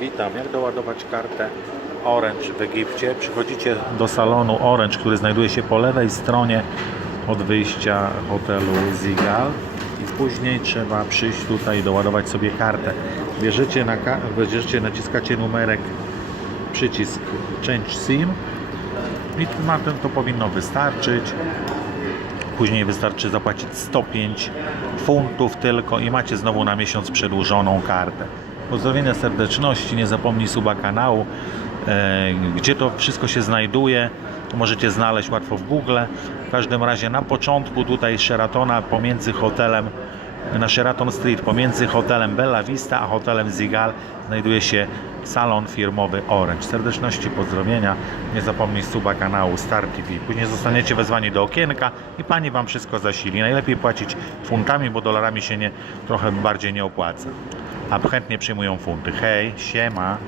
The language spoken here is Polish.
Witam. Jak doładować kartę Orange w Egipcie? Przychodzicie do salonu Orange, który znajduje się po lewej stronie od wyjścia hotelu Zigal i później trzeba przyjść tutaj i doładować sobie kartę. Bierzecie, na, bierzecie naciskacie numerek, przycisk Change SIM i na tym to powinno wystarczyć. Później wystarczy zapłacić 105 funtów tylko i macie znowu na miesiąc przedłużoną kartę. Pozdrowienia serdeczności, nie zapomnij suba kanału. E, Gdzie to wszystko się znajduje, to możecie znaleźć łatwo w Google. W każdym razie na początku tutaj Sheratona pomiędzy hotelem na Sheraton Street pomiędzy hotelem Bella Vista a hotelem Zigal znajduje się salon firmowy Orange. Serdeczności pozdrowienia. Nie zapomnij suba kanału Star TV. Później zostaniecie wezwani do okienka i pani wam wszystko zasili. Najlepiej płacić funtami, bo dolarami się nie, trochę bardziej nie opłaca. A chętnie przyjmują funty. Hej, siema.